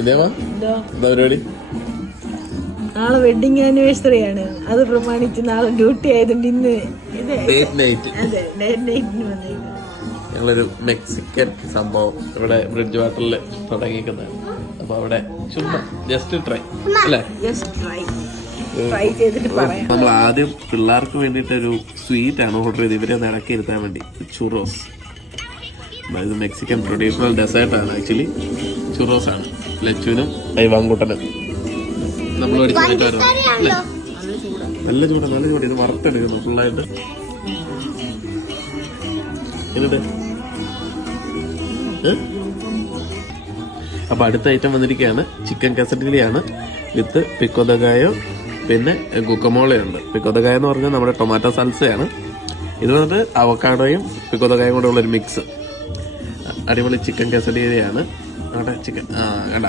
ഇതേവാ എന്താ പരിപാടി? നാളെ വെഡിങ് ആനിവേഴ്സറി ആണ്. അത് പ്രമാണിച്ച് നാളെ ഡ്യൂട്ടി ആയതുകൊണ്ട് ഇന്ന് ഞങ്ങളൊരു മെക്സിക്കൻ സംഭവം ഇവിടെ ബ്രിഡ്ജ് വാട്ടറിൽ തുടങ്ങിയിരിക്കുന്നതാണ്. അപ്പൊ അവിടെ ചുമ്മാ ജസ്റ്റ് ട്രൈ അല്ലേ? നമ്മൾ ആദ്യം പിള്ളേർക്ക് വേണ്ടിയിട്ടൊരു സ്വീറ്റ് ആണ് ഓർഡർ ചെയ്ത് ഇവരെ ഇടക്കി ഇരുത്താൻ വേണ്ടി. ചുറോസ്. ഇത് മെക്സിക്കൻ ട്രഡീഷണൽ ഡെസേർട്ട് ആണ്. ആക്ച്വലി ചുറോസ് ആണ്. ലച്ചുവിനും വാങ്കൂട്ടനും നമ്മൾ മേടിച്ചിട്ട് വരണം. നല്ല ചൂടാ, നല്ല ചൂട്. ഇത് വറുത്തെടുക്കുന്നു ഫുള്ളായിട്ട്. എന്നിട്ട് അപ്പൊ അടുത്ത ഐറ്റം വന്നിരിക്കുകയാണ്. ചിക്കൻ കസറ്റിലിയാണ് വിത്ത് പിക്കോദഗായോ പിന്നെ ഗുക്കമോളയുണ്ട്. പിക്കോദഗായ എന്ന് പറഞ്ഞാൽ നമ്മുടെ ടൊമാറ്റോ സൽസയാണ്. ഇത് വന്നിട്ട് അവക്കാഡോയും പിക്കോദഗായും കൂടെ ഉള്ളൊരു മിക്സ്. അടിപൊളി ചിക്കൻ കസറ്റിലിയാണ്. അവിടെ ചിക്കൻ കണ്ട